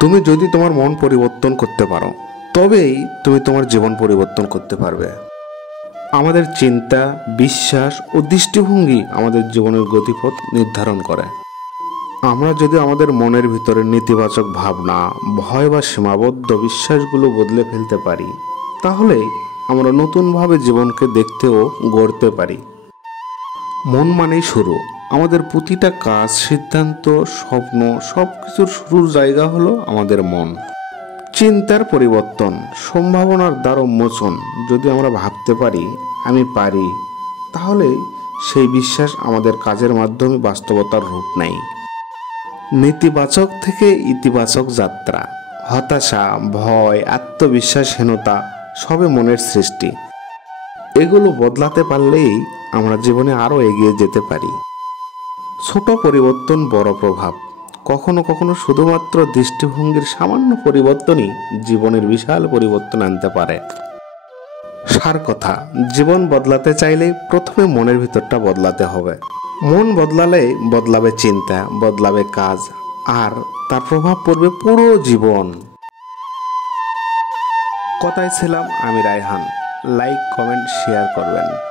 তুমি যদি তোমার মন পরিবর্তন করতে পারো, তবেই তুমি তোমার জীবন পরিবর্তন করতে পারবে। আমাদের চিন্তা, বিশ্বাস ও দৃষ্টিভঙ্গি আমাদের জীবনের গতিপথ নির্ধারণ করে। আমরা যদি আমাদের মনের ভিতরে নেতিবাচক ভাবনা, ভয় বা সীমাবদ্ধ বিশ্বাসগুলো বদলে ফেলতে পারি, তাহলেই আমরা নতুনভাবে জীবনকে দেখতে ও গড়তে পারি। মন মানেই শুরু। আমাদের প্রতিটা কাজ, সিদ্ধান্ত, স্বপ্ন সব কিছুর শুরুর জায়গা হলো আমাদের মন। চিন্তার পরিবর্তন, সম্ভাবনার দ্বার উন্মোচন। যদি আমরা ভাবতে পারি আমি পারি, তাহলে সেই বিশ্বাস আমাদের কাজের মাধ্যমে বাস্তবতার রূপ নেয়। নেতিবাচক থেকে ইতিবাচক যাত্রা। হতাশা, ভয়, আত্মবিশ্বাসহীনতা সবে মনের সৃষ্টি। এগুলো বদলাতে পারলেই আমরা জীবনে আরও এগিয়ে যেতে পারি। ছোট পরিবর্তন, বড় প্রভাব। কখনো কখনো শুধুমাত্র দৃষ্টিভঙ্গির সামান্য পরিবর্তনই জীবনের বিশাল পরিবর্তন আনতে পারে। সার কথা, জীবন বদলাতে চাইলে প্রথমে মনের ভিতরটা বদলাতে হবে। মন বদলালে বদলাবে চিন্তা, বদলাবে কাজ, আর তার প্রভাব পড়বে পুরো জীবন। কথায় ছিলাম আমি রায়হান। লাইক, কমেন্ট, শেয়ার করবেন।